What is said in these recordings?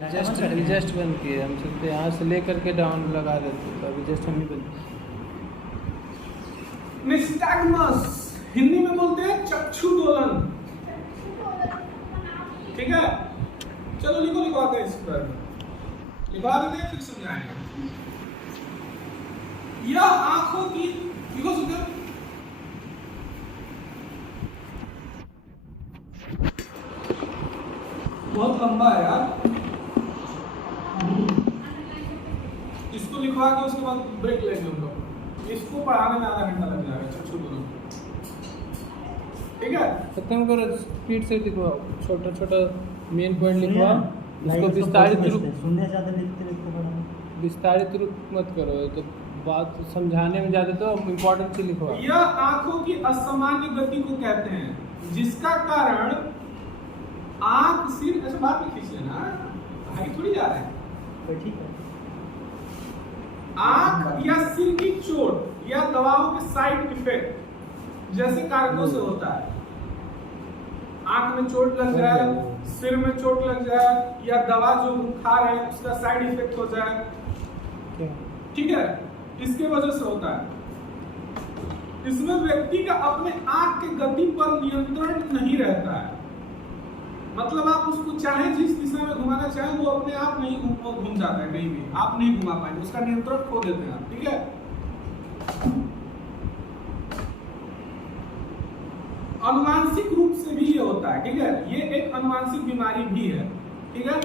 Just बंद किए हम सकते यहाँ से लेकर के डाउन लगा देते तो अभी जस्ट हम ही बंद। निस्टैग्मस हिंदी में बोलते हैं चक्षु दोलन। ठीक है, चलो लिखो, लिखवाते हैं इस पर, लिखवा देते हैं फिर समझाएंगे। यह आंखों की, लिखो सुधर, बहुत लंबा है यार, इसको लिखवा के उसके बाद ब्रेक लेंगे हम लोग। इसको पढ़ाने में आधा घंटा लग जाएगा चक्षु दोलन। ठीक है, खत्म करो, स्पीड से लिखवा, छोटा छोटा मेन पॉइंट लिखवा, इसको विस्तारित रूप विस्तारित रूप मत करो, तो बात समझाने में ज़्यादा तो इम्पोर्टेंट चीज लिखवा। यह आंखों की असामान्य गति को कहते हैं, जिसका कारण आंख सिर, ऐसे बात में खींच लेना, भाई थोड़ी जा रहे हैं। ठीक है, आंख या सिर की चोट या दवाओं के साइड इफेक्ट जैसे कारकों से होता है। आंख में चोट लग जाए, सिर में चोट लग जाए, या दवा जो खा रहे हैं उसका साइड इफेक्ट हो जाए, ठीक है, इसके वजह से होता है। इसमें व्यक्ति का अपने आंख की गति पर नियंत्रण नहीं रहता है। मतलब आप उसको चाहे जिस दिशा में घुमाना चाहे वो अपने आप नहीं घूम जाता है, कहीं भी आप नहीं घुमा पाएंगे, उसका नियंत्रण खो देते हैं आप। ठीक है, अनुवांशिक रूप से भी ये होता है। ठीक है, ये एक अनुवांशिक बीमारी भी है। ठीक है,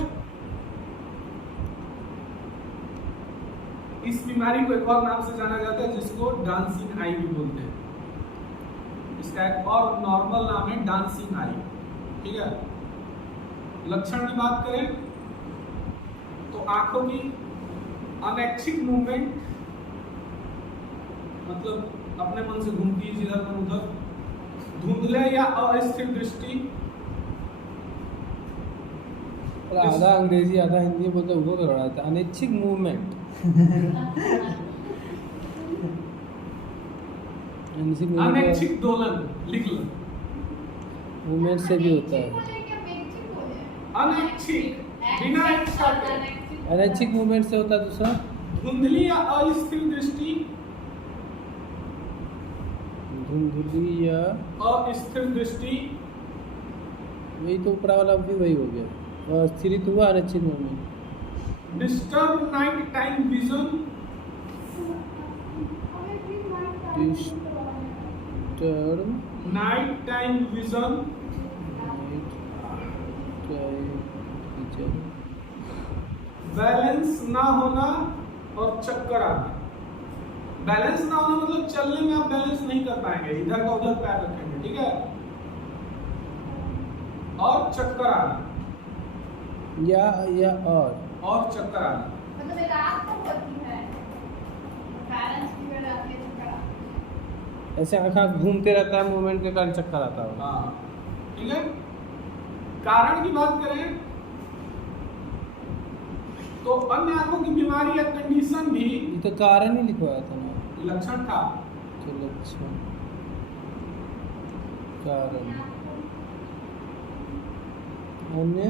इस बीमारी को एक और नाम से जाना जाता है जिसको डांसिंग आई भी बोलते हैं। इसका एक और नॉर्मल नाम है डांसिंग आई। ठीक है, लक्षण की बात करें तो आंखों की अनैच्छिक मूवमेंट, मतलब अपने मन से घूमती है जिधर मन उधर, धुंधले या अस्थिर दृष्टि। आधा अंग्रेजी आधा हिंदी बोलते वो कर रहा था। अनैच्छिक मूवमेंट अनैच्छिक दोलन लिख लो, मूवमेंट से भी होता है। अनैच्छिक बिना इच्छा के, अनैच्छिक मूवमेंट से होता है। दूसरा धुंधली या अस्थिर दृष्टि, धुंधली या अस्थिर दृष्टि, वही तो ऊपरा वाला भी वही हो गया, स्थिरित हुआ अनैच्छिक movement. Disturb night time vision, disturb night time vision, balance ना होना और चक्कर आना। बैलेंस ना होना मतलब चलने में आप बैलेंस नहीं कर पाएंगे, इधर का उधर पैर रखेंगे। ठीक है, और चक्कर आना, या और चक्कर आना, मतलब एक आंख तक होती है, बैलेंस बिगड़ जाती है, चक्कर आता है। ऐसे आँखा घूमते रहता है, मूवमेंट के कारण चक्कर आता है। हाँ, ठीक है। कारण की बात करें तो अन्य आंखों की बीमारी या कंडीशन भी, ये तो कारण ही लिखवाया था ना, लक्षण था। चलो अच्छा, कारण अन्य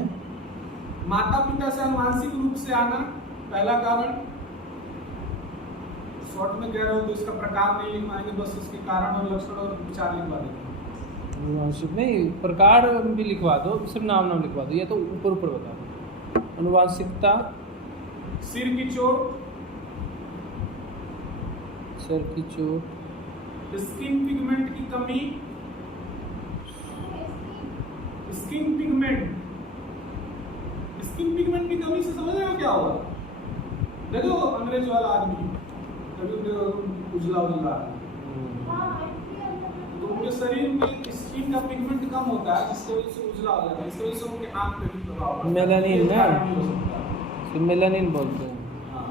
माता पिता से अनुवांशिक रूप से आना पहला कारण। शॉर्ट में कह रहे हो तो इसका प्रकार नहीं लिखवाएंगे, बस इसके कारण और लक्षण और विचार लिखवा देंगे। अनुवांशिक नहीं, प्रकार भी लिखवा दो, सिर्फ नाम लिखवा दो, या तो ऊपर ऊपर बता दो। अनुवांशिकता, सिर की चोट, सर की चोट, स्किन पिगमेंट की कमी, स्किन पिगमेंट, स्किन पिगमेंट की कमी से समझ रहे हो क्या होगा? देखो अंग्रेज वाला आदमी कभी उजला उजला, तो उनके शरीर में स्किन का पिगमेंट कम होता है, जिसकी वजह से उजला हो जाता है, इसकी वजह से उनके आंख पे भी प्रभाव पड़ता है। मेलानिन ना, हो सकता है। तो मेलानिन बोलते हैं। हाँ।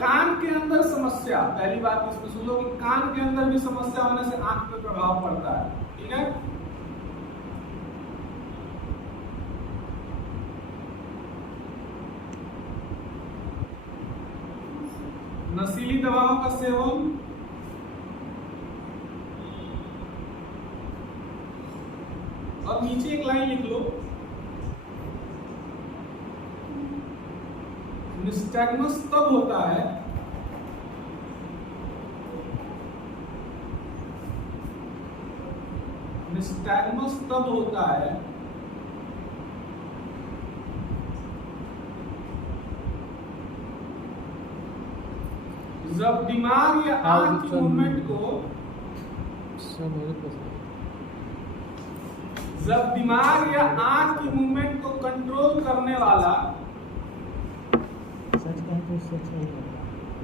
कान के अंदर समस्या, पहली बात इसमें सुन लो कि कान के अंदर भी समस्या होने से आंख पे प्रभाव पड़ता है। ठीक है, नशीली दवाओं का सेवन, और नीचे एक लाइन लिख लो, निस्टैग्मस तब होता है जब दिमाग या आंख की मूवमेंट को कंट्रोल करने वाला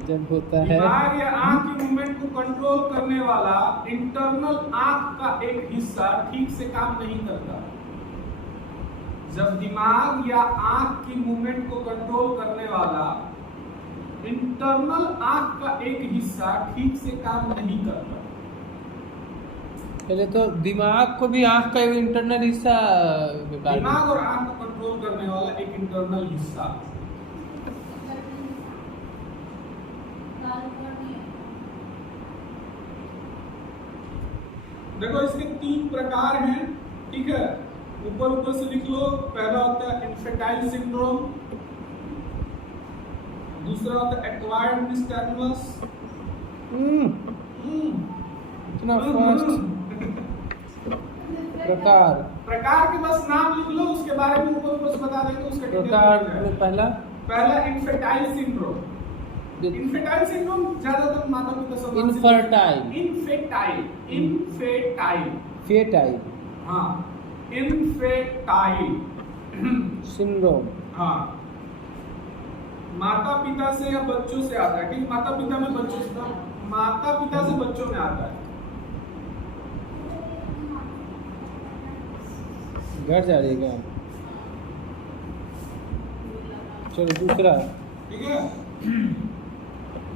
जब होता है दिमाग या आंख की मूवमेंट को कंट्रोल करने वाला इंटरनल आंख का एक हिस्सा ठीक से काम नहीं करता। जब दिमाग या आंख की मूवमेंट को कंट्रोल करने वाला इंटरनल आंख का एक हिस्सा ठीक से काम नहीं करता। पहले तो दिमाग को भी आंख का एक इंटरनल हिस्सा दिमाग और आंख को कंट्रोल करने वाला एक इंटरनल हिस्सा। देखो इसके 3 प्रकार हैं, ठीक है, ऊपर से लिख लो। पहला होता है इन्फेटाइल सिंड्रोम, दूसरा होता है एक्वायर्ड निस्टैग्मस। इतना फास्ट प्रकार के बस नाम लिख लो, उसके बारे में ऊपर से बता देंगे। उसका प्रकार में पहला इन्फेटाइल सिंड्रोम। इन्फेटाइल सिंड्रोम ज्यादातर माता पिता सब इन्फेटाइल हाँ इन्फेटाइल सिंड्रोम हाँ माता पिता से या बच्चों से आता है। ठीक, माता पिता से बच्चों में आता है। घर जा रही है। चलो दूसरा, ठीक है,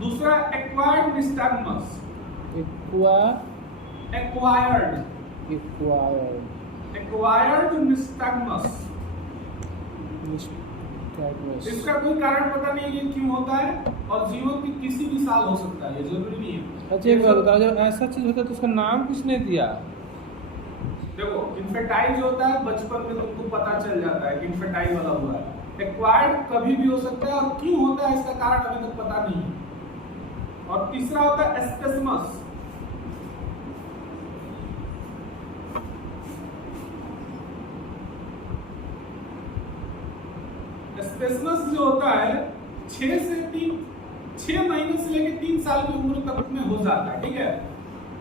दूसरा एक्वायर्ड निस्टैग्मस। Acquired nystagmus. इसका कोई कारण पता नहीं है क्यों होता है, और जीवन के किसी भी साल हो सकता है, ये जरूरी नहीं है। अच्छा एक बात बताओ, जब ऐसा चीज होता है तो उसका नाम किसने दिया? देखो इन्फेटाइल जो होता है बचपन में तुमको पता चल जाता है कि इन्फेटाइल वाला हुआ है। एक्वायर्ड कभी भी हो सकता है, और क्यों होता है इसका कारण अभी तक पता नहीं है। और तीसरा होता है एस्पेस्मस। एस्पेस्मस जो होता है 6 महीने से लेकर 3 साल की उम्र तक में हो जाता है, ठीक है,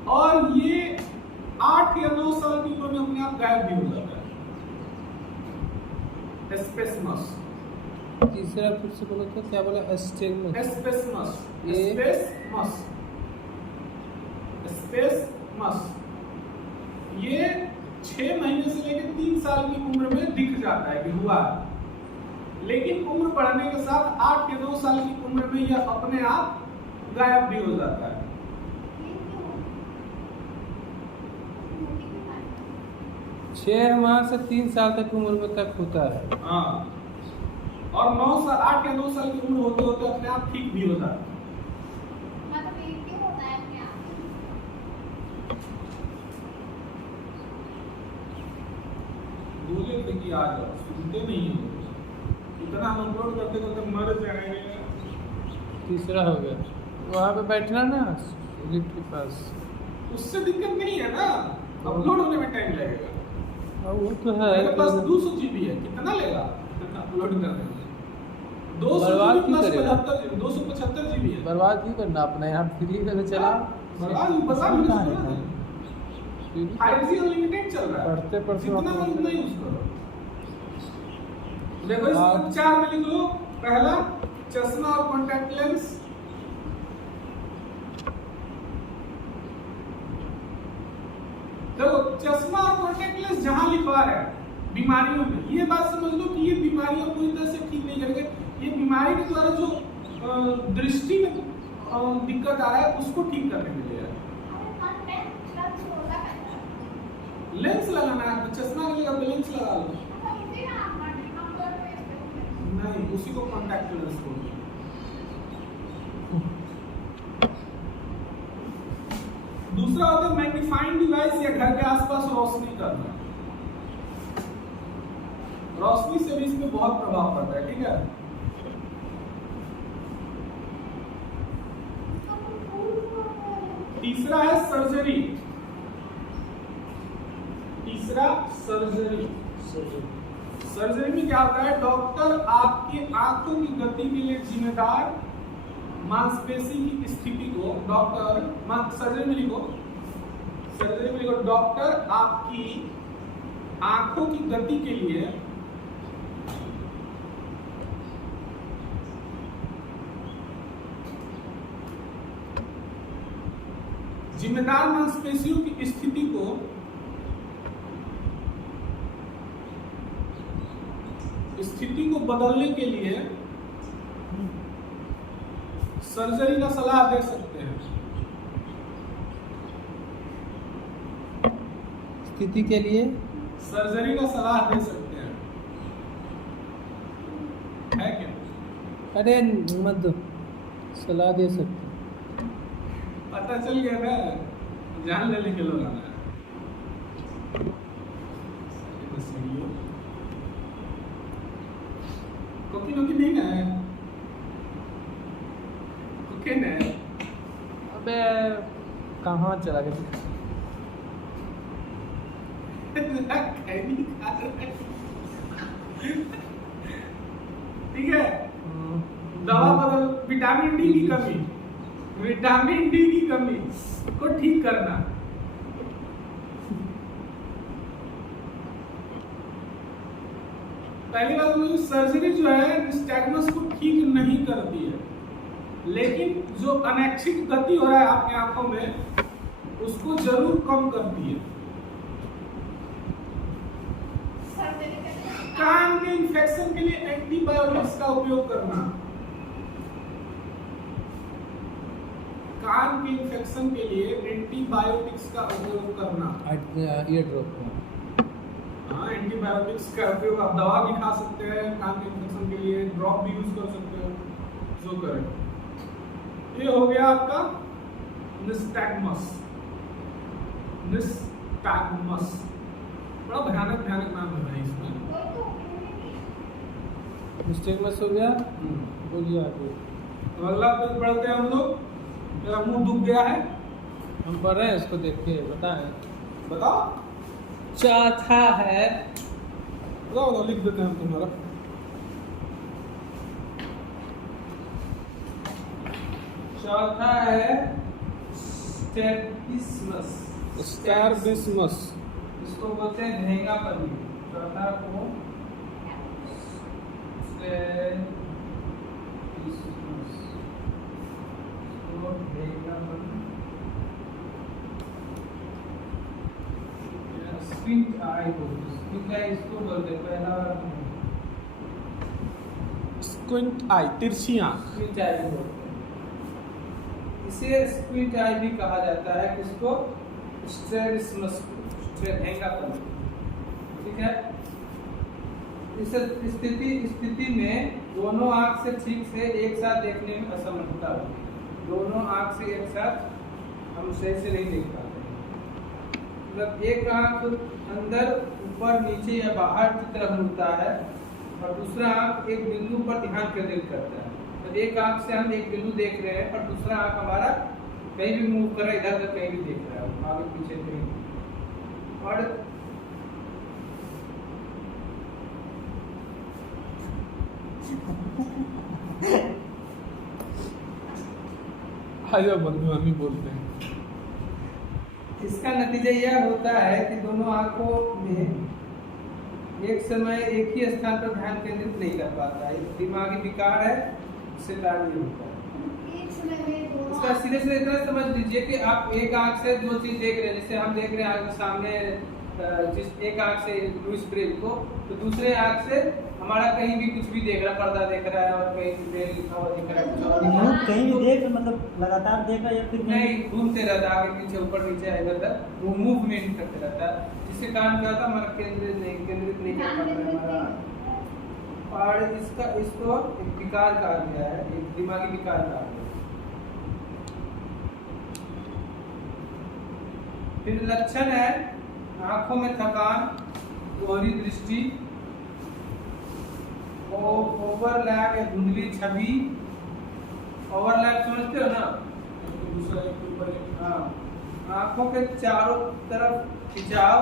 और ये 8 या 9 साल की उम्र में अपने आप गायब भी हो जाता है। एस्पेस्मस। तीसरा फिर से बोलो तो क्या बोला? एस्पेस्मस। ये 6 महीने से लेकर 3 साल की उम्र में दिख जाता है कि हुआ है, लेकिन उम्र बढ़ने के साथ 8 या 9 साल की उम्र में यह अपने आप गायब भी हो जाता है। 6 माह से 3 साल तक उम्र में तक होता है। हाँ, और 8 या 9 साल की उम्र होते होते अपने आप ठीक भी हो जाता है। मतलब ये क्यों होता है अपने आप? बोले थे कि आ जाओ, सुनते नहीं हो, इतना हम अपलोड करते करते मर जाएंगे। तीसरा हो गया, वहाँ पे बैठना ना लिफ्ट के पास, उससे दिक्कत नहीं है ना, अपलोड होने में टाइम लगेगा। वो तो है, मेरे पास 200 GB है, कितना लेगा अपलोड करने में? 275 GB है। बर्बाद क्यों करना अपना, यहाँ फ्री में चला। 5G अनलिमिटेड चल रहा है, पढ़ते जितना मन उतना यूज करो। देखो इस 4 में लिख लो। पहला चश्मा और कॉन्टैक्ट लेंस। देखो चश्मा और कॉन्टैक्ट लेंस जहां लिखवा रहे हैं बीमारियों में, ये बात समझ लो कि ये बीमारियां पूरी तरह से ठीक नहीं करेंगे। ये बीमारी के द्वारा जो दृष्टि में दिक्कत आ रहा है उसको ठीक करने के लिए लेंस लगाना है। चश्मा के लिए लेंस लगा लो। नहीं, उसी को कॉन्टैक्ट लेंस बोलते हैं। दूसरा होता है मैग्नीफाइंग डिवाइस या घर के आसपास रोशनी करना। रोशनी से भी इसमें बहुत प्रभाव पड़ता है, ठीक है। तीसरा है सर्जरी। तीसरा सर्जरी। सर्जरी में क्या होता है, डॉक्टर आपकी आंखों की गति के लिए जिम्मेदार मांसपेशी की स्थिति को, डॉक्टर सर्जरी में लिखो, डॉक्टर आपकी आंखों की गति के लिए जिम्मेदार मांसपेशियों की स्थिति को बदलने के लिए सर्जरी का सलाह दे सकते हैं। स्थिति के लिए सर्जरी का सलाह दे सकते हैं, है क्या? अरे मत दो, सलाह दे सकते। पता चल गया ना, जान लेने के लोग आना है। कोकी नहीं ना है, कोकेन है। अबे कहाँ चला गया? ठीक है, दवा बदल, विटामिन डी की कमी, विटामिन डी की कमी को ठीक करना। पहली बात मुझे सर्जरी जो है निस्टैग्मस को ठीक नहीं करती है, लेकिन जो अनैच्छिक गति हो रहा है आपकी आंखों में उसको जरूर कम करती है। कान के इन्फेक्शन के लिए एंटीबायोटिक्स का उपयोग करना, कान के इन्फेक्शन के लिए एंटीबायोटिक्स का उपयोग करना। ईयर ड्रॉप का, हाँ, एंटीबायोटिक्स का उपयोग आप दवा भी खा सकते हैं, कान के इन्फेक्शन के लिए ड्रॉप भी यूज कर सकते हो, जो करें। ये हो गया आपका निस्टैग्मस। निस्टैग्मस बड़ा भयानक नाम है इसमें। निस्टैग्मस हो गया। बोलिए आगे। तो अगला पेज पढ़ते हैं हम लोग। मेरा मुंह दुख गया है, हम पढ़ रहे हैं, इसको देख के बताएं। बताओ। चौथा है, बताओ, लिख देते हैं हम तुम्हारा। चौथा है स्ट्रैबिस्मस। स्ट्रैबिस्मस, इसको बोलते हैं धेंगापन। चौथा को स्क्विंट आई इसको बोलते हैं। पहला स्क्विंट आई, तिरछी आंख। स्क्विंट आई बोलते हैं। इसे स्क्विंट आई भी कहा जाता है, किसको? स्ट्रैबिस्मस को, धेंगापन। ठीक है, इस स्थिति में दोनों आंख से ठीक से एक साथ देखने में असमर्थता होती है। दोनों आंख से एक साथ हम सही से नहीं देख पाते, मतलब एक आंख अंदर, ऊपर, नीचे या बाहर की तरफ मुड़ता है और दूसरा आंख एक बिंदु पर ध्यान केंद्रित करता है। तो एक आंख से हम एक बिंदु देख रहे हैं पर दूसरा आंख हमारा कहीं भी मूव कर रहा है, इधर उधर कहीं भी देख रहा है, आगे पीछे कहीं। और आजा बदनामी बोलते हैं। इसका नतीजा यह होता है कि दोनों आंखों में एक समय एक ही स्थान पर ध्यान केंद्रित नहीं कर पाता है। दिमागी विकार है, इससे कार्य नहीं होता है। एक समय में दोनों इसका सीधे सीधे इतना समझ लीजिए कि आप एक आंख से दो चीज देख रहे हैं, जैसे हम देख रहे हैं आगे सामने, जिस एक आंख से लुइस ब्रेल को, तो दूसरे आंख से हमारा कहीं भी कुछ भी देख रहा, पर्दा देख रहा है और कहीं भी ब्रेल लिखा हुआ दिख रहा है, कुछ और दिख रहा है। कहीं भी देख, मतलब लगातार देख रहा है या फिर नहीं, घूमते रहता है, आगे पीछे ऊपर नीचे इधर उधर, वो मूवमेंट करते रहता है, जिसके कारण क्या होता है, हमारा केंद्रित नहीं कर पाता है हमारा। और इसको एक विकार कहा गया है, एक दिमागी विकार कहा गया है। फिर लक्षण है आंखों में थकान, दोहरी दृष्टि, ओवरलैप या धुंधली छवि। ओवरलैप समझते हो ना? दूसरा एक ऊपर एक, हाँ, आंखों के चारों तरफ खिंचाव,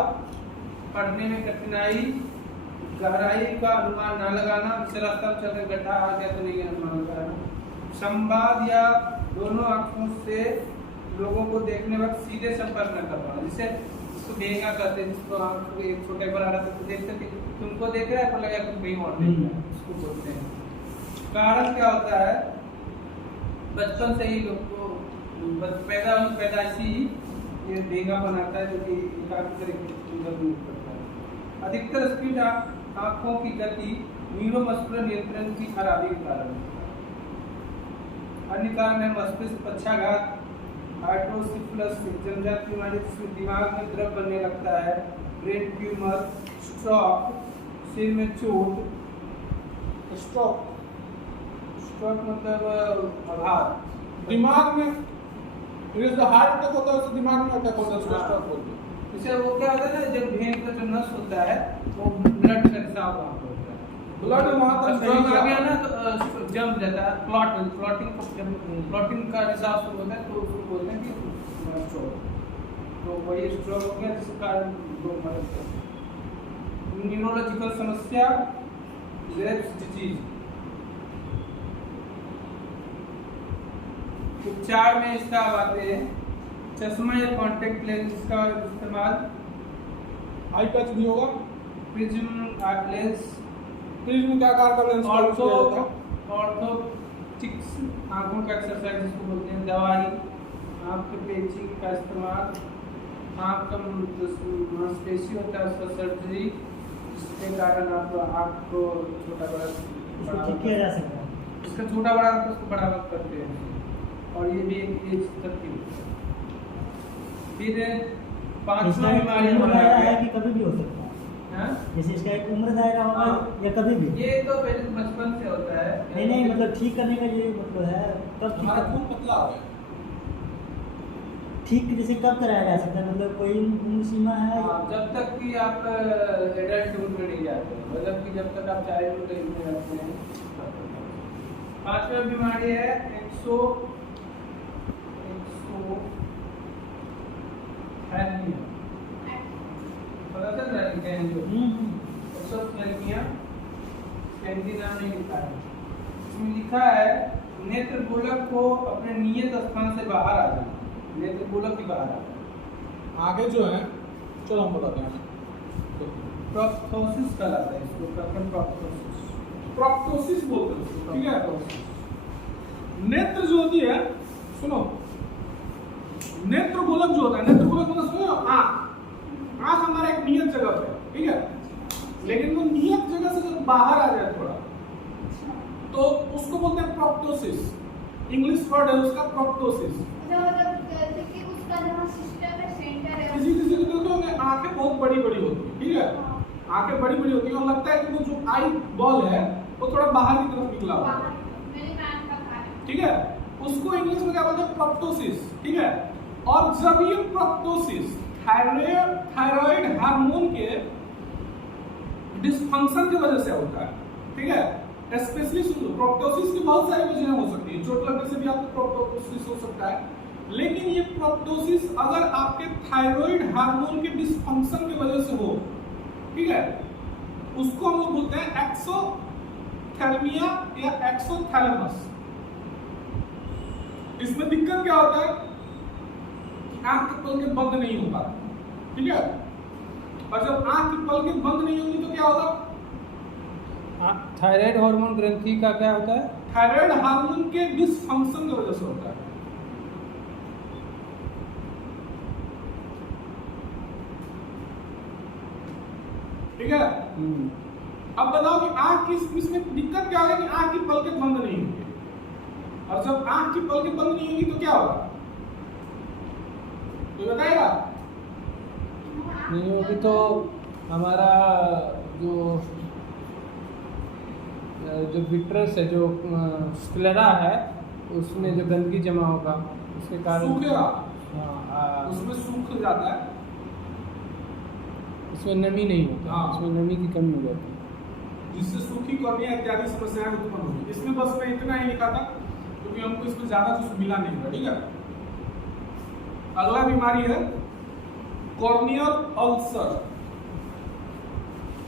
पढ़ने में कठिनाई, गहराई का अनुमान न लगाना, इसे रास्ता चल रहे गड्ढा आ गया तो नहीं अनुमान लगाना, संवाद या दोनों आंखों से लोगों को देखने वक्त सीधे संपर्क न कर पाना, जिसे इसको भेगा कहते हैं, जिसको आंख एक छोटे पर आ रहा था तो देखते थे तुमको देख रहा है पर लगा तुम कहीं और देख रहा है, इसको बोलते हैं। कारण क्या होता है, बचपन से ही लोग को पैदाइशी ये भेगा बनाता है, जो कि काफी तरह की करता है। अधिकतर स्पीड आंखों की गति न्यूरोमस्कुलर नियंत्रण की खराबी के कारण होता है। अन्य कारण है मस्तिष्क पक्षाघात, हाइड्रोसिफलस, जन्मजात बीमारी जिसमें दिमाग में द्रव बनने लगता है, ब्रेन ट्यूमर, स्ट्रोक, सिर में चोट, स्ट्रोक स्ट्रोक मतलब आघात, दिमाग में जैसे हार्ट अटैक होता है उससे दिमाग में अटैक होता है, उसको स्ट्रोक बोलते हैं। इससे वो क्या होता है ना, जब भेन का जो नस होता है वो ब्लड का रिसाव वहाँ पर होता है, ब्लड वहाँ तक ड्रग आ गया ना तो जम जाता है, क्लॉटिंग का रिसाव शुरू होता है तो उसको बोलते हैं कि स्ट्रोक। तो वही स्ट्रोक हो गया जिसके कारण लोग मरते हैं। न्यूरोलॉजिकल समस्या, ग्रेव्स डिजीज, उपचार में इसका आते हैं चश्मा या कॉन्टेक्ट लेंस का इस्तेमाल, आई पैच भी होगा, प्रिज्म लेंस, प्रिज्म के आकार का लेंस ऑर्थोप्टिक्स, आंखों का एक्सरसाइज जिसको बोलते हैं, दवाई, आंख के पेचिंग का इस्तेमाल, आंख का मांसपेशी होता है उसका सर्जरी, जिसके कारण आप आंख को छोटा बड़ा ठीक किया जा सकता है। इसका छोटा बड़ा करके उसको बड़ा करते हैं, और ये भी एक एज तक की होती है। फिर पांचवा इसका एक बीमारी उम्र हमारा दायरा है, है कि कभी भी हो सकता है, हाँ? जैसे इसका एक उम्र दायरा होगा हाँ। या कभी भी। ये तो पहले बचपन से होता है, नहीं मतलब ठीक करने का ये मतलब है कब ठीक हमारा कर- खून पतला हो गया, ठीक जैसे कब कराया जा सकता है, मतलब कोई उम्र सीमा है? हाँ, जब तक कि आप एडल्टहुड में नहीं जाते, मतलब कि जब तक आप चाइल्डहुड एज में रहते हैं। पांचवा बीमारी है एक्सोथैल्मिया, पता चल रहा है क्या है जो एक्सोथैल्मिया, कैंडी नाम नहीं लिखा है, इसमें लिखा है नेत्र गोलक को अपने नियत स्थान से बाहर आ जाना, नेत्र गोलक ही बाहर आ जाना। आगे जो है चलो हम बताते हैं। प्रोप्टोसिस कहलाता है इसको, प्रथम प्रोप्टोसिस, प्रोप्टोसिस बोलते हैं उसको, ठीक है। नेत्र जो होती है, सुनो, नेत्र गोलक जो होता है, नेत्र गोलक मतलब सुनो, आंख, आंख हमारा एक नियत जगह पे, ठीक है, लेकिन वो नियत जगह से जब बाहर आ जाए थोड़ा तो उसको बोलते हैं प्रोप्टोसिस, इंग्लिश वर्ड है उसका प्रोप्टोसिस। कि उसका जहाँ सिस्टम है, सेंटर है, किसी किसी को तो आंखें बहुत बड़ी बड़ी होती है, ठीक है, आंखें बड़ी बड़ी होती है और लगता है कि वो जो आई बॉल है वो थोड़ा बाहर की तरफ निकला हुआ है, मेरे मैम का था। ठीक है, उसको इंग्लिश में क्या बोलते हैं, प्रोप्टोसिस, ठीक है। और जब ये प्रोप्टोसिस थायराइड हार्मोन के डिसफंक्शन की वजह से होता है, ठीक है, स्पेशली प्रोप्टोसिस की बहुत सारी वजहें हो सकती है, चोट लगने से भी आपको प्रोप्टोसिस हो सकता है, लेकिन ये प्रोप्टोसिस अगर आपके थायराइड हार्मोन के डिसफंक्शन की वजह से हो, ठीक है, उसको हम लोग बोलते हैं एक्सोथैल्मिया या एक्सोथैलेमस। इसमें दिक्कत क्या होता है कि आंख के पलकें बंद नहीं हो पाती, ठीक है, और जब आंख की पलकें बंद नहीं होंगी तो क्या होगा, थायराइड हार्मोन ग्रंथि का क्या होता है, थायराइड हार्मोन के डिसफंक्शन की वजह से होता है। ठीक है, अब बताओ कि आंख की इसमें दिक्कत क्या होगा कि आंख की पलकें बंद नहीं होंगी, और जब आंख की पलकें बंद नहीं होंगी तो क्या होगा, तो बताएगा। नहीं होगी तो हमारा जो विट्रस है, जो स्क्लेरा है, उसमें जो गंदगी जमा होगा उसके कारण सूखेगा, हाँ, उसमें सूख जाता है, उसमें नमी नहीं होता, हाँ। उसमें नमी की कमी हो जाती है, जिससे सूखी कमियां इत्यादि समस्याएं उत्पन्न होगी। इसमें बस मैं इतना ही लिखा था क्योंकि हमको इसमें ज्यादा कुछ मिला नहीं था, ठीक है। अगला बीमारी है corneal ulcer.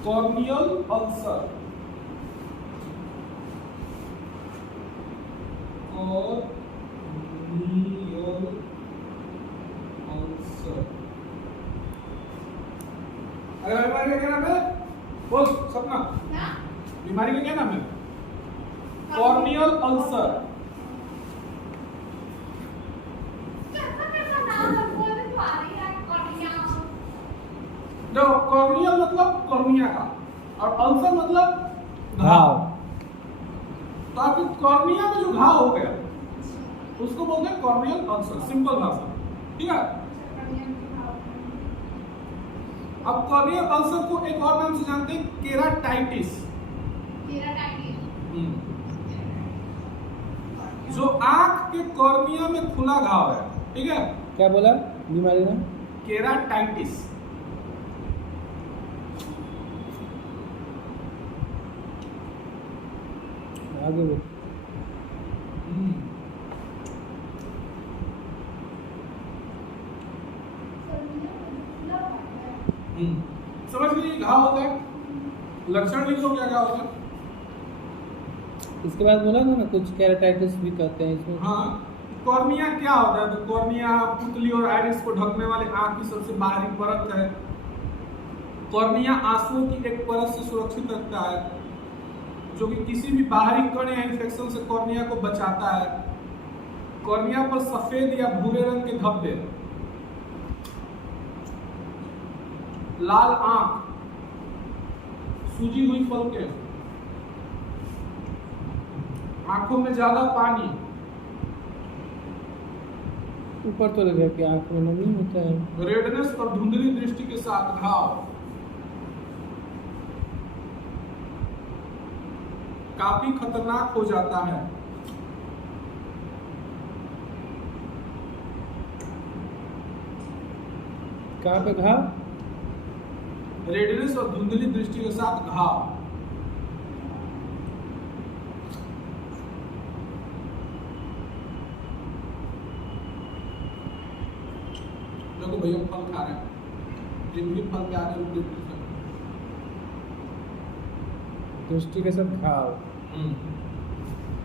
Corneal ulcer, corneal ulcer. अगला बीमारी का क्या नाम है? बोल सपना, ना बीमारी का क्या नाम है? Corneal ulcer. कैसा कैसा नाम है, बोल तो आ रही है कॉर्निया। जो कॉर्नियल मतलब कॉर्निया का, और अल्सर मतलब घाव। तो आपके कॉर्निया में जो घाव हो गया उसको बोलते हैं कॉर्नियल अल्सर, सिंपल भाषा। ठीक है, अब कॉर्नियल अल्सर को एक और नाम से जानते हैं, केराटाइटिस। केराटाइटिस। जो आंख के कॉर्निया में खुला घाव है, ठीक है, क्या बोला बीमारी नाम? केराटाइटिस। आगे बोल। समझ गए घाव होता है, लक्षण लिखो क्या क्या होता है। इसके बाद बोला था ना कुछ केराटाइटिस भी कहते हैं इसमें। हाँ, कॉर्निया क्या होता है? तो कॉर्निया पुतली और आइरिस को ढकने वाले आंख की सबसे बाहरी परत है। कॉर्निया आंसुओं की एक परत से सुरक्षित रखता है, जो कि किसी भी बाहरी कण या इन्फेक्शन से कॉर्निया को बचाता है। कॉर्निया पर सफेद या भूरे रंग के धब्बे, लाल आंख, सूजी हुई पलकें, आंखों में ज्यादा पानी, ऊपर तो लगा कि आंख में नमी होता है, रेडनेस और धुंधली दृष्टि के साथ घाव, काफी खतरनाक हो जाता है। कहाँ पे घाव? रेडनेस और धुंधली दृष्टि के साथ घाव। देखो भैया फल खा रहे हैं, जिन भी फल के आगे रुक दृष्टि के साथ घाव।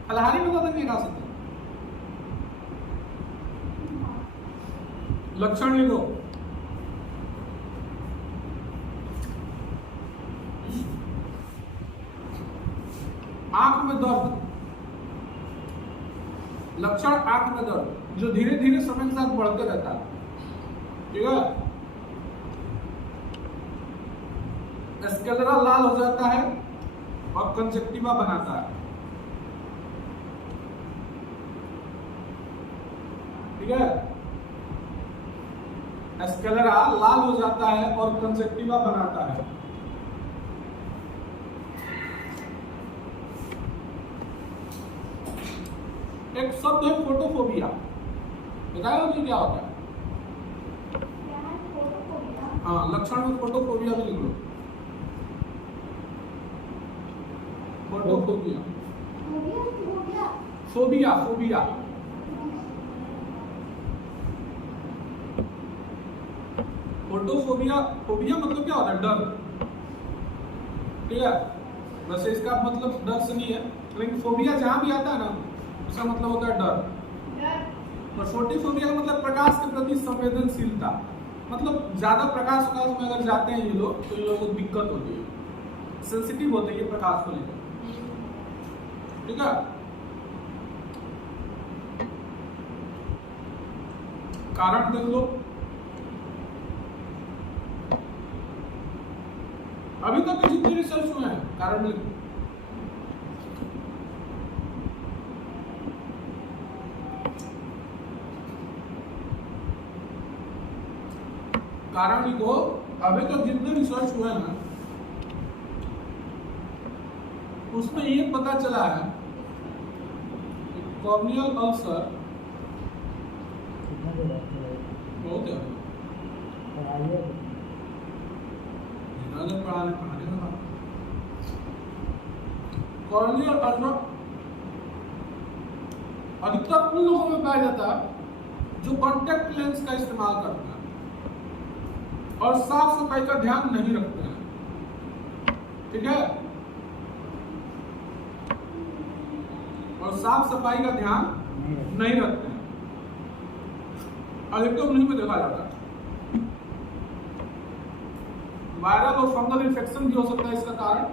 फलहारी में तो नहीं खा सकते। लक्षण लिखो, आंख में दर्द। लक्षण आंख में दर्द, जो धीरे धीरे समय के साथ बढ़ते रहता है। ठीक है, स्क्लेरा लाल हो जाता है और कंजक्टिवा बनाता है। ठीक है, स्क्लेरा लाल हो जाता है और कंजक्टिवा बनाता है। एक शब्द है फोटोफोबिया, बताया मुझे क्या होता है? क्या है फोटोफोबिया? हाँ, लक्षण में फोटोफोबिया भी लिख लो। Photophobia, phobia? Phobia, phobia. Photophobia, phobia मतलब क्या होता है? डर। ठीक है, वैसे इसका मतलब डर से नहीं है, लेकिन फोबिया जहां भी आता है ना, उसका मतलब होता है डर। डर। और फोटोफोबिया का मतलब प्रकाश के प्रति संवेदनशीलता। मतलब ज्यादा प्रकाश में अगर जाते हैं ये लोग, तो इन लोगों को दिक्कत होती है, सेंसिटिव होते हैं ये प्रकाश को लेकर। ठीक है, कारण देख लो। अभी तक के जितने रिसर्च हुए हैं, कारण लिखो। कारण लिखो, अभी तक जितने रिसर्च हुए हैं उसमें ये पता चला है कि कॉर्नियल अल्सर कितना देर आपको बहुत है। पढ़ाइए पढ़ाने में कॉर्नियल अल्सर अधिकतर उन लोगों में पाया जाता है जो कॉन्टेक्ट लेंस का इस्तेमाल करते हैं और साफ सफाई का ध्यान नहीं रखते हैं, ठीक है, और साफ सफाई का ध्यान नहीं रखते हैं, अधिकतर उन्हीं में देखा जाता है। वायरल और फंगल इन्फेक्शन भी हो सकता है इसका कारण।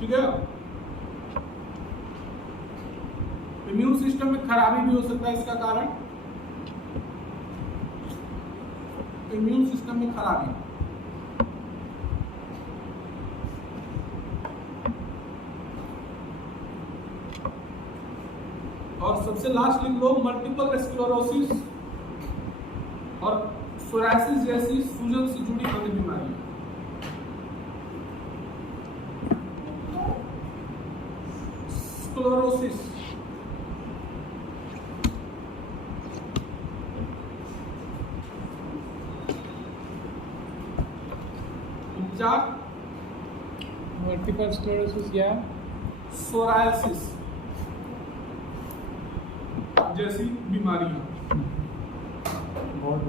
ठीक है, इम्यून सिस्टम में खराबी भी हो सकता है इसका कारण, इम्यून सिस्टम में खराबी। और सबसे लास्ट लिख लो, मल्टीपल स्क्लेरोसिस और सोरायसिस जैसी सूजन से जुड़ी अन्य बीमारियां। स्क्लेरोसिस उपचार, मल्टीपल स्क्लेरोसिस या सोरायसिस जैसी बीमारियां। बहुत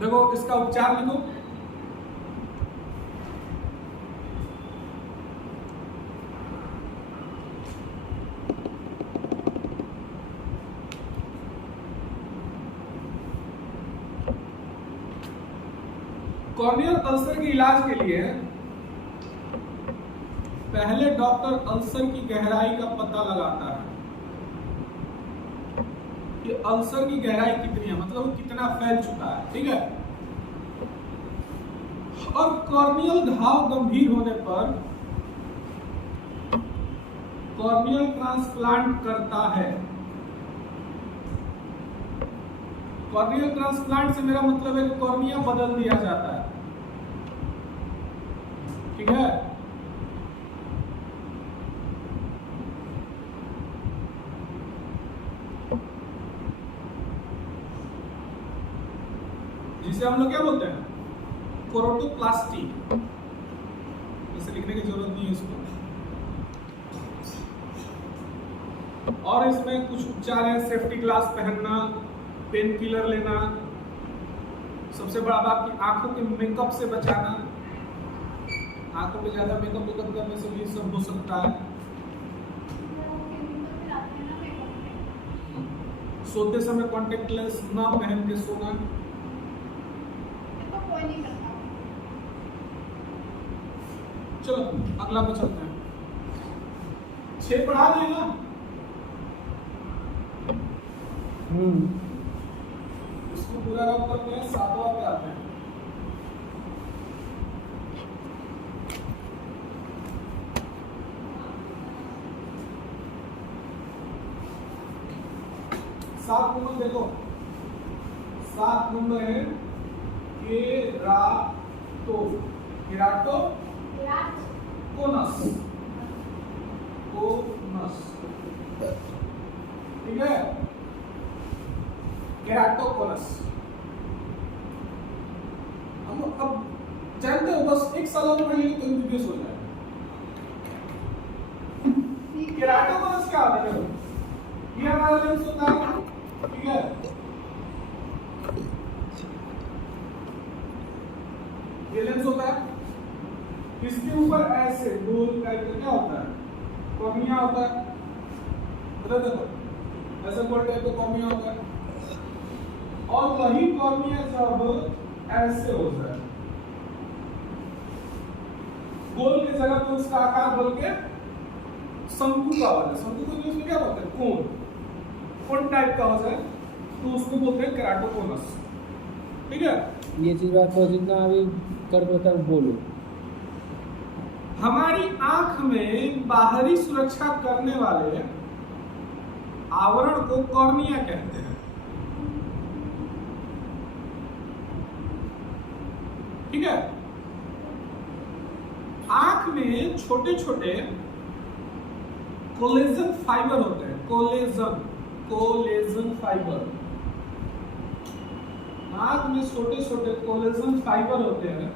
देखो इसका उपचार लिखो, कॉर्नियल अल्सर के इलाज के लिए पहले डॉक्टर अल्सर की गहराई का पता लगाता है कि अल्सर की गहराई कितनी है, मतलब वो कितना फैल चुका है, ठीक है। और कॉर्नियल घाव गंभीर होने पर कॉर्नियल ट्रांसप्लांट करता है। कॉर्नियल ट्रांसप्लांट से मेरा मतलब है कि कॉर्निया बदल दिया जाता है, ठीक है। जिसे हम लोग क्या बोलते हैं, कोरोटोप्लास्टी। इसे लिखने की जरूरत नहीं है इसको। और इसमें कुछ उपचार है, सेफ्टी ग्लास पहनना, पेन किलर लेना, सबसे बड़ा बात कि आंखों के मेकअप से बचाना। आंखों पे ज्यादा मेकअप करने से भी सब हो सकता है। सोते समय कॉन्टेक्ट लेंस ना पहन के सोना। कोई नहीं करता। चलो अगला पे चलते हैं। 6 पढ़ा दिए ना? इसको पूरा रब करते हैं, 7वां पे आते हैं। सात नंबर देखो, 7 नंबर है केराटो, केराटो कोनस, कोनस, ठीक है, केराटोकोनस। हम अब जानते हो, बस एक साल और पढ़ेंगे तो एमबीबीएस हो जाएगा। केराटोकोनस क्या होता है? ये हमारा लेंस होता है, ठीक है। ये लेंस होता है, इसके ऊपर ऐसे गोल करके क्या होता है, कॉर्निया होता है। बता देखो, ऐसा गोल टाइप का कॉर्निया होता है, और वही कॉर्निया जब ऐसे होता है, गोल की जगह पे उसका आकार बदल के शंकु का हो जाए। शंकु को इंग्लिश में क्या बोलते हैं? कोन टाइप का हो जाए तो उसको बोलते हैं केराटोकोनस, ठीक है। ये चीज बात को जितना अभी कर दो तब बोलो। हमारी आंख में बाहरी सुरक्षा करने वाले आवरण को कॉर्निया कहते हैं, ठीक है। आंख में छोटे छोटे कोलेजन फाइबर होते हैं, कोलेजन, कोलेजन फाइबर। आंख में छोटे छोटे कोलेजन फाइबर होते हैं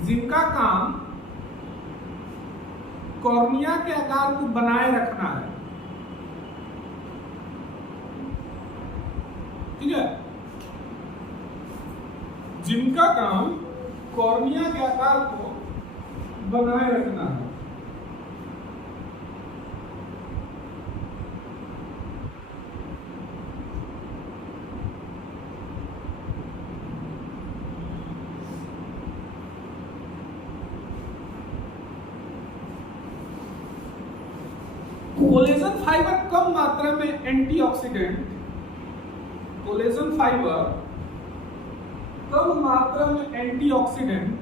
जिनका काम कॉर्निया के आकार को बनाए रखना है। ठीक है, जिनका काम कॉर्निया के आकार को बनाए रखना है। कोलेजन फाइबर कम मात्रा में एंटीऑक्सीडेंट, कोलेजन फाइबर कम मात्रा में एंटीऑक्सीडेंट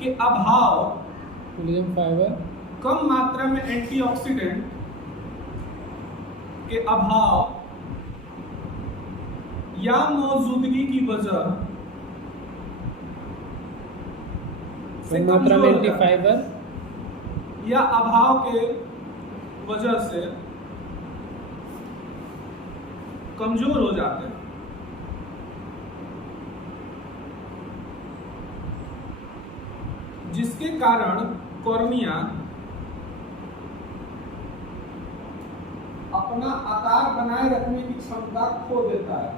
के अभाव, कोलेजन फाइबर कम मात्रा में एंटीऑक्सीडेंट के अभाव या मौजूदगी की वजह से कम मात्रा में कमजोर एंटी होता है। फाइबर या अभाव के वजह से कमजोर हो जाते हैं। जिसके कारण कॉर्निया अपना आकार बनाए रखने की क्षमता खो देता है।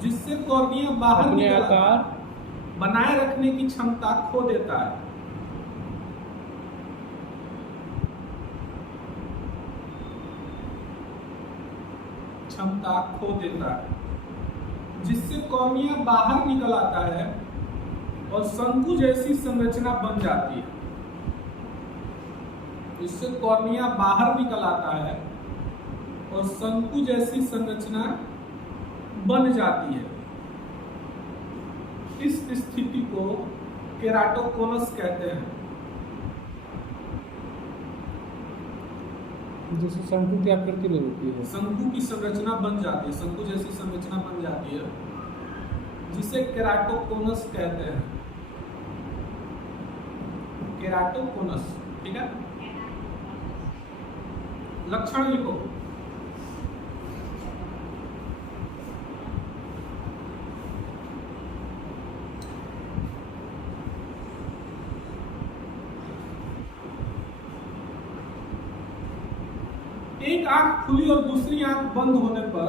जिससे कॉर्निया बाहर अपने निकल आकार बनाए रखने की क्षमता खो देता है। क्षमता खो देता है जिससे कॉर्निया बाहर निकल आता है और शंकु जैसी संरचना बन जाती है। इससे कॉर्निया बाहर निकल आता है और शंकु जैसी संरचना बन जाती है। इस स्थिति को केराटोकोनस कहते हैं। जिससे शंकु की आकृति में होती है, शंकु की संरचना बन जाती है, शंकु जैसी संरचना बन जाती है, जिसे केराटोकोनस कहते हैं। केराटोकोनस, ठीक है। लक्षण लिखो। एक आंख खुली और दूसरी आंख बंद होने पर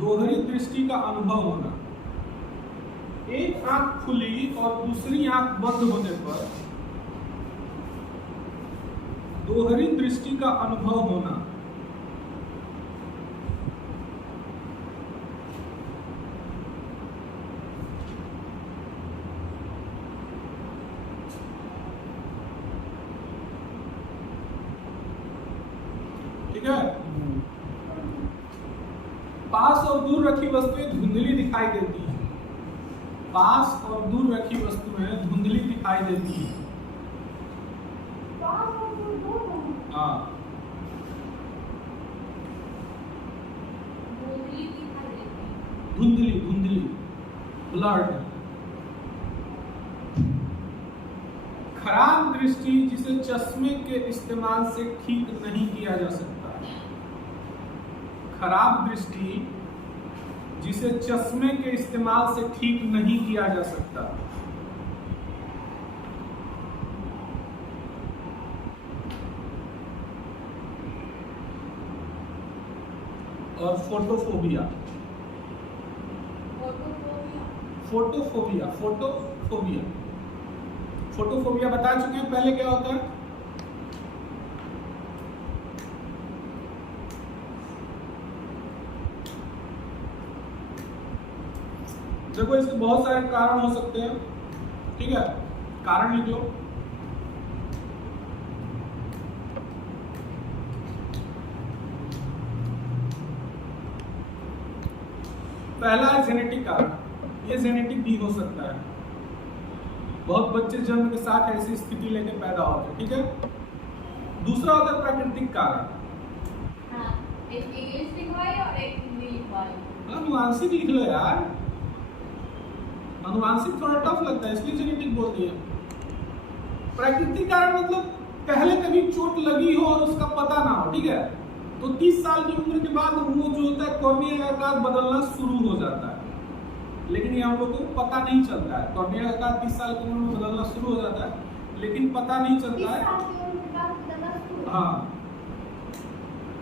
दोहरी दृष्टि का अनुभव होना। एक आंख खुली और दूसरी आंख बंद होने पर दोहरी दृष्टि का अनुभव होना। ठीक है। पास और दूर रखी वस्तुएं धुंधली दिखाई देती हैं। पास और दूर रखी वस्तुएं धुंधली दिखाई देती हैं। हाँ, धुंधली धुंधली, ब्लर्ड। खराब दृष्टि जिसे चश्मे के इस्तेमाल से ठीक नहीं किया जा सकता। खराब दृष्टि जिसे चश्मे के इस्तेमाल से ठीक नहीं किया जा सकता। और फोटोफोबिया। फोटोफोबिया, फोटोफोबिया, फोटोफोबिया बता चुके हैं पहले क्या होता है। देखो, इसके बहुत सारे कारण हो सकते हैं, ठीक है। कारण लिख लो। पहला है जेनेटिक कारण। ये जेनेटिक भी हो सकता है। बहुत बच्चे जन्म के साथ ऐसी स्थिति लेके पैदा होते हैं, ठीक है। दूसरा होता है प्राकृतिक कारण। हाँ, एक इंग्लिश लिखवाई और एक हिंदी लिखवाई। अनुवांशिक लिख लो यार, अनुवांशिक थोड़ा टफ लगता है इसलिए जेनेटिक बोल दिया। प्राकृतिक कारण मतलब पहले कभी चोट लगी हो और उसका पता ना हो, ठीक है। तो 30 साल की उम्र के बाद वो जो होता है कॉर्निया का आकार बदलना शुरू हो जाता है, लेकिन ये हम लोग को पता नहीं चलता है। कॉर्निया का आकार 30 साल की उम्र में बदलना शुरू हो जाता है, लेकिन पता नहीं चलता है। हाँ,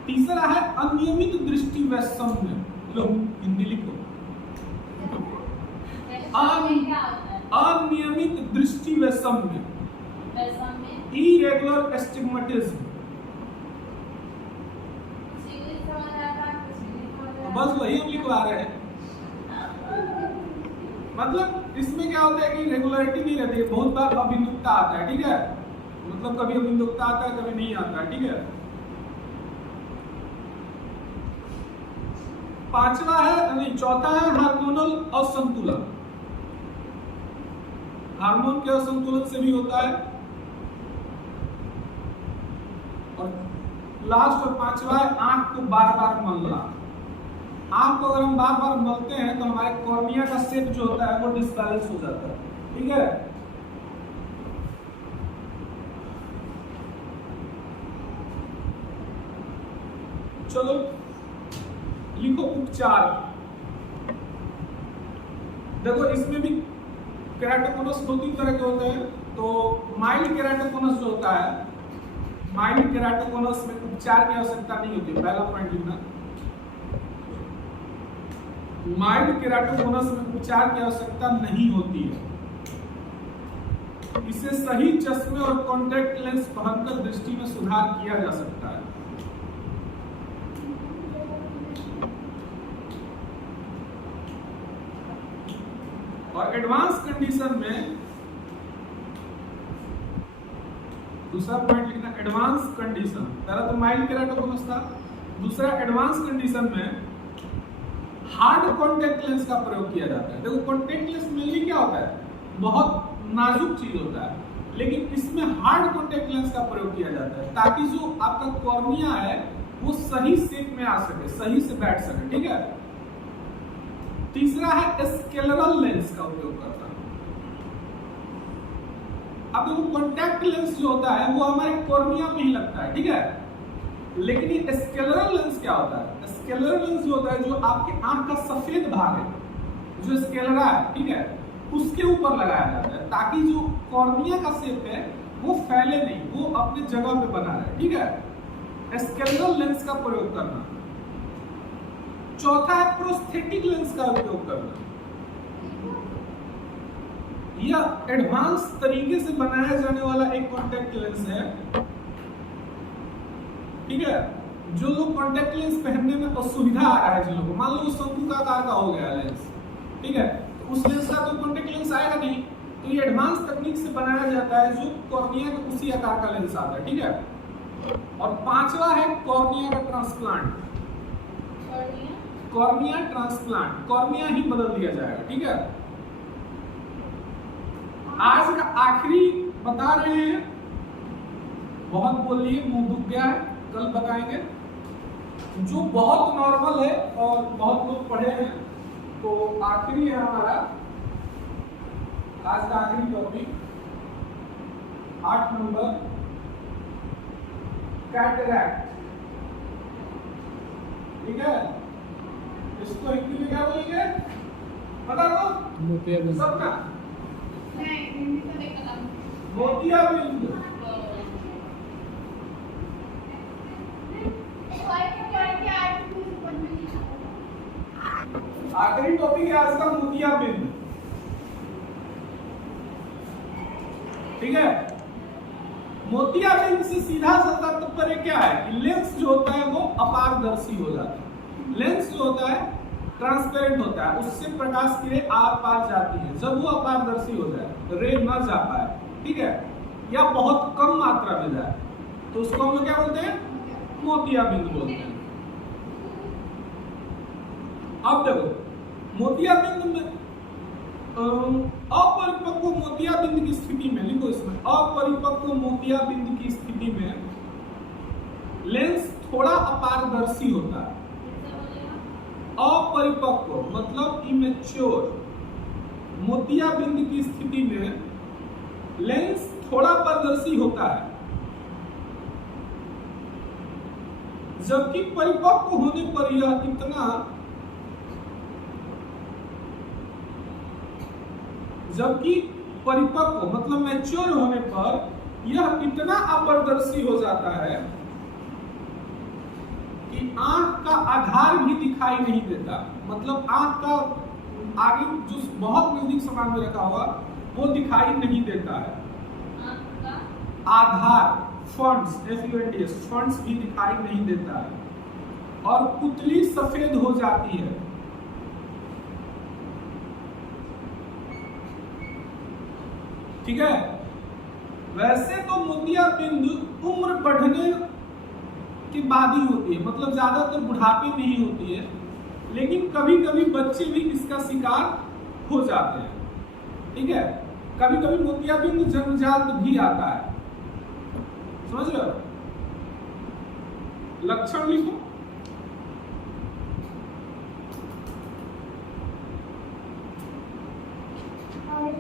तीसरा है अनियमित दृष्टि वैषम्य। लो हिंदी लिखो। अनियमित दृष्टि वैषम्य, इरेगुलर एस्टिग्मेटिज्म। बस वही हम लिखवा रहे हैं। मतलब इसमें क्या होता है कि रेगुलरिटी नहीं रहती है, बहुत बार अभिमुखता आता है, ठीक है। मतलब कभी अभिमुखता आता है, कभी नहीं आता है, ठीक है। चौथा है हार्मोनल असंतुलन। हार्मोन के असंतुलन से भी होता है। और लास्ट और पांचवा है आंख को बार बार मलना। आंख को अगर हम बार बार मलते हैं तो हमारे कॉर्निया का शेप जो होता है वो डिसबैलेंस हो जाता है, ठीक है। चलो लिखो उपचार। देखो इसमें भी केराटोकोनस 2-3 तरह के होते हैं। तो माइल्ड केराटोकोनस जो होता है, माइल्ड केराटोकोनस में उपचार की आवश्यकता नहीं होती। पहला पॉइंट लिखना, माइल्ड केराटोकोनस में उपचार की आवश्यकता नहीं होती है। इसे सही चश्मे और कॉन्टैक्ट लेंस पहनकर दृष्टि में सुधार किया जा सकता है। और एडवांस कंडीशन में दूसरा पॉइंट लिखना, एडवांस कंडीशन। पहला तो माइल्ड केराटोकोनस था, दूसरा एडवांस कंडीशन में हार्ड कॉन्टैक्ट लेंस का प्रयोग किया जाता है। देखो कॉन्टैक्ट लेंस मेनली क्या होता है, बहुत नाजुक चीज होता है, लेकिन इसमें हार्ड कॉन्टैक्ट लेंस का प्रयोग किया जाता है ताकि जो आपका कॉर्निया है वो सही शेप में आ सके, सही से बैठ सके, ठीक है। तीसरा है स्केलेरल लेंस का उपयोग करना। अब वो कॉन्टैक्ट लेंस जो होता है वो हमारे कॉर्निया में ही लगता है, ठीक है। लेकिन ये स्केलेरल लेंस क्या होता है, स्केलेरल लेंस जो होता है जो आपके आंख का सफेद भाग है, जो स्केलेरा है, ठीक है, उसके ऊपर लगाया जाता है ताकि जो कॉर्निया का शेप है वो फैले नहीं, वो अपने जगह पे बना रहे, ठीक है। स्केलेरल लेंस का प्रयोग करना। चौथा है प्रोस्थेटिक लेंस का उपयोग करना। यह एडवांस तरीके से बनाया जाने वाला एक कॉन्टैक्ट लेंस है, ठीक है। जो लोग कॉन्टैक्ट लेंस पहनने में असुविधा आ रहा है, जिन लोगों को, मान लो वो शंकु का आकार का हो गया लेंस, ठीक है, तो उस लेंस का तो कॉन्टैक्ट लेंस आएगा नहीं, तो ये एडवांस तकनीक से बनाया जाता है जो कॉर्निया के उसी आकार का लेंस आता है, ठीक है। और पांचवा है कॉर्निया का ट्रांसप्लांट। कॉर्निया ट्रांसप्लांट, कॉर्निया ही बदल दिया जाएगा, ठीक है। आज का आखिरी बता रहे हैं, बहुत बोल लिए, मुंह दुख गया है, कल बताएंगे। जो बहुत नॉर्मल है और बहुत लोग पढ़े हैं, तो आखिरी है हमारा आज का आखिरी टॉपिक 8 नंबर, कैटरैक्ट, ठीक है। इसको हिंदी में क्या बोलेंगे बता दो सबका, मोतियाबिंद। आखिरी टॉपिक है आज का मोतियाबिंद, ठीक है। मोतियाबिंद से सीधा सा तात्पर्य क्या है कि लेंस जो होता है वो अपारदर्शी हो जाता है। लेंस जो होता है ट्रांसपेरेंट होता है, उससे प्रकाश किरण आर पार जाती है। जब वो अपारदर्शी हो जाए, रे न जा पाए, ठीक है, या बहुत कम मात्रा में जाए, तो उसको हम लोग क्या बोलते हैं, मोतियाबिंद बोलते हैं। अब देखो मोतियाबिंद में अपरिपक्व मोतियाबिंद की परिपक्व मोतियाबिंद की स्थिति में लेंस थोड़ा अपारदर्शी होता है। अपरिपक्व मतलब इमेच्योर मोतियाबिंद की स्थिति में लेंस थोड़ा पारदर्शी होता है, जबकि परिपक्व होने पर यह मैच्योर होने पर यह इतना अपारदर्शी हो जाता है कि आंख का आधार भी दिखाई नहीं देता। मतलब आंख का आगे जो बहुत नजदीक सामान में रखा हुआ वो दिखाई नहीं देता है। आधार फंड्स फंड्स भी दिखाई नहीं देता है और पुतली सफेद हो जाती है। ठीक है। वैसे तो मोतियाबिंद उम्र बढ़ने के बाद ही होती है, मतलब ज्यादातर बुढ़ापे में ही होती है, लेकिन कभी कभी बच्चे भी इसका शिकार हो जाते हैं। ठीक है। कभी कभी मोतियाबिंद जन्मजात भी आता है। समझ रहे हो? लक्षण लिखो।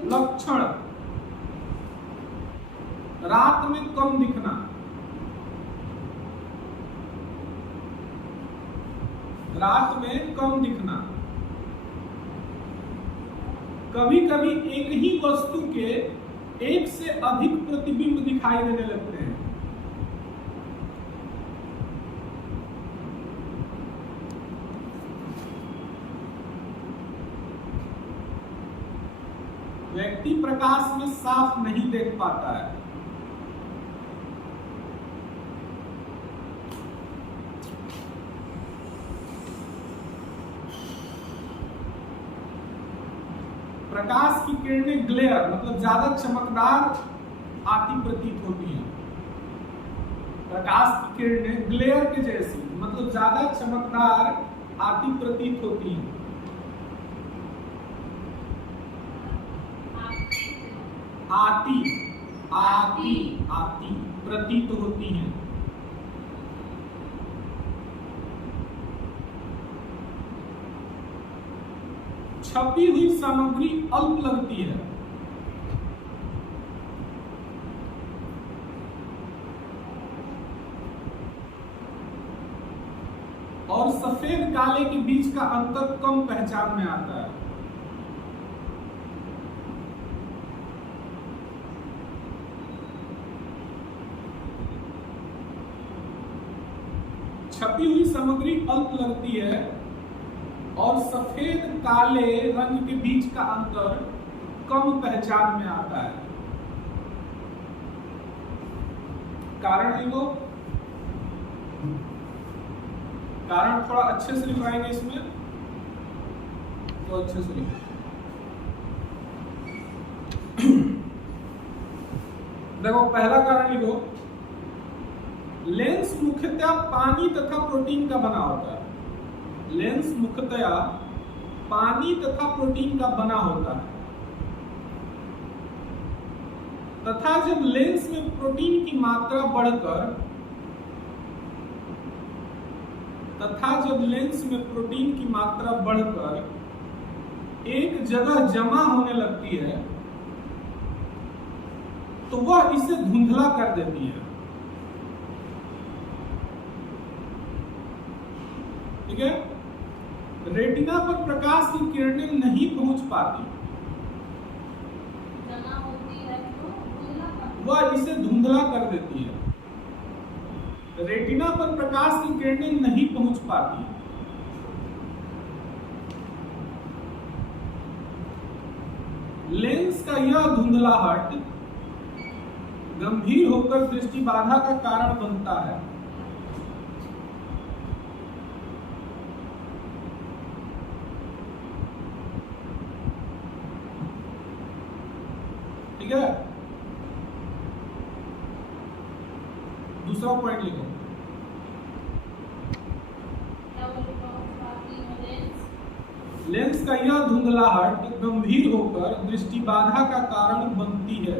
लक्षण: रात में कम दिखना, रात में कम दिखना, कभी कभी एक ही वस्तु के एक से अधिक प्रतिबिंब दिखाई देने लगते हैं। व्यक्ति प्रकाश में साफ नहीं देख पाता है। प्रकाश की किरणें ग्लेयर मतलब ज्यादा चमकदार आती प्रतीत होती हैं। प्रकाश की किरणें ग्लेयर के जैसी मतलब ज्यादा चमकदार आती प्रतीत होती हैं। आती आती आती प्रतीत होती हैं। छपी हुई सामग्री अल्प लगती है। और सफेद काले के बीच का अंतर कम पहचान में आता है। छपी हुई सामग्री अल्प लगती है और सफेद काले रंग के बीच का अंतर कम पहचान में आता है। कारण लिखो। कारण थोड़ा अच्छे से लिखवाएंगे इसमें, तो अच्छे से लिखो। देखो पहला कारण लिखो, लेंस मुख्यतः पानी तथा प्रोटीन का बना होता है। लेंस मुख्यतः पानी तथा प्रोटीन का बना होता है तथा जब लेंस में प्रोटीन की मात्रा बढ़कर एक जगह जमा होने लगती है तो वह इसे धुंधला कर देती है। ठीक है। रेटिना पर प्रकाश की किरणें नहीं पहुंच पाती, जमा होती है तो वह इसे धुंधला कर देती है। रेटिना पर प्रकाश की किरणें नहीं पहुंच पाती, लेंस का यह धुंधलाहट गंभीर होकर दृष्टि बाधा का कारण बनता है। ठीक है। दूसरा पॉइंट लिखो। लेंस का यह धुंधलाहट गंभीर होकर दृष्टि बाधा का कारण बनती है।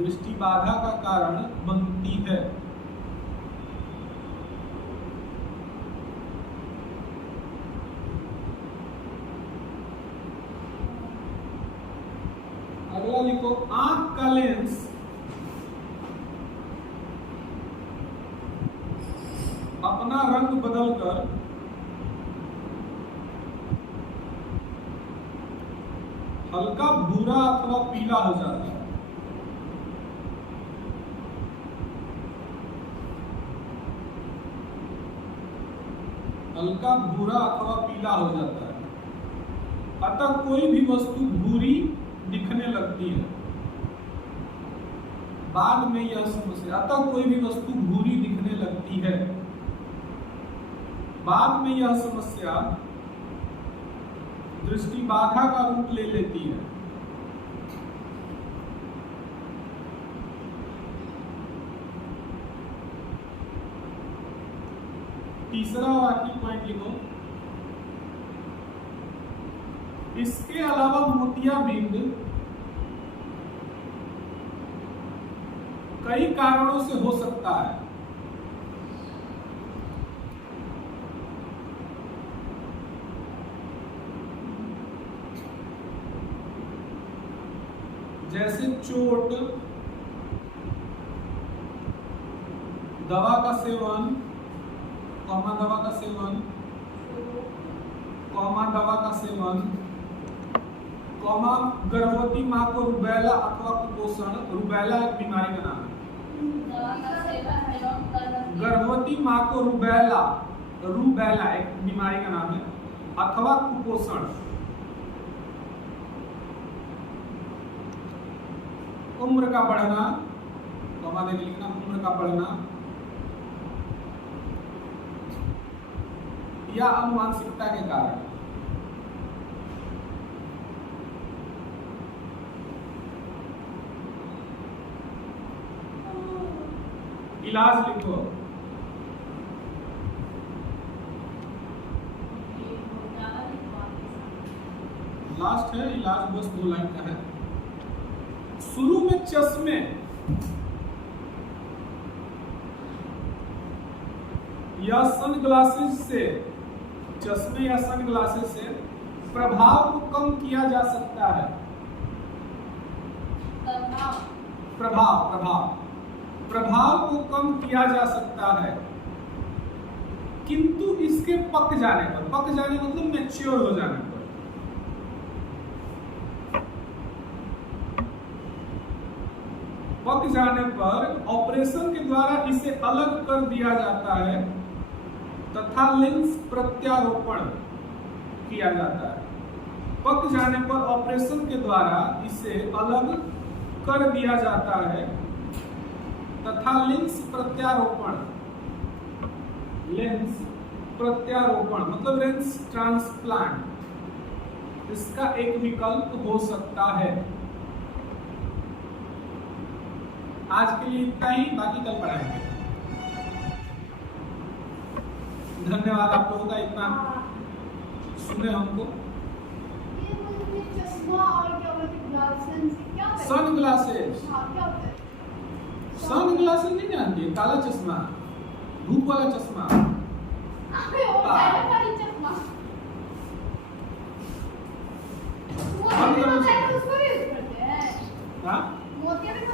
दृष्टि बाधा का कारण बनती है। अगला लिखो, आंख का लेंस अपना रंग बदलकर हल्का भूरा अथवा पीला हो जाता है। हल्का भूरा अथवा पीला हो जाता है। अतः कोई भी वस्तु भूरी दिखने लगती है। बाद में यह समस्या, अतः कोई भी वस्तु भूरी दिखने लगती है। बाद में यह समस्या दृष्टि बाधा का रूप ले लेती है। तीसरा और आखिरी पॉइंट लिखो, इसके अलावा मोतियाबिंद कई कारणों से हो सकता है। जैसे चोट, दवा का सेवन, दवा का सेवन, दवा का सेवन, गर्भवती मां को रुबेला अथवा कुपोषण। रुबेला एक बीमारी का नाम है। गर्भवती मां को रुबेला एक बीमारी का नाम है, अथवा कुपोषण। उम्र का बढ़ना, देख लिखना, उम्र का बढ़ना या अनुवांशिकता के कारण। इलाज लिखो, लास्ट है इलाज, बस 2 लाइन का है। शुरू में चश्मे या सनग्लासेस से, चश्मे या सनग्लासेस से प्रभाव को कम किया जा सकता है। प्रभाव को कम किया जा सकता है, किंतु इसके पक जाने मतलब मैच्योर हो जाने पर, पक जाने पर ऑपरेशन के द्वारा इसे अलग कर दिया जाता है तथा लेंस प्रत्यारोपण किया जाता है। पक जाने पर ऑपरेशन के द्वारा इसे अलग कर दिया जाता है तथा लेंस प्रत्यारोपण मतलब लेंस ट्रांसप्लांट, इसका एक विकल्प हो सकता है। आज के लिए इतना ही, बाकी कल पढ़ाएंगे। धन्यवाद आप लोगों का इतना सुने हमको। चश्मा और क्या बोलते हैं, ग्लासेस, क्या होता है? सनग्लासेस। हाँ, क्या होता है? सनग्लासेस नहीं जानती, काला चश्मा, धूप वाला चश्मा। अबे वो पहले वाली चश्मा, वो हम लोग उसको भी यूज करते हैं। हाँ? मोतिया भी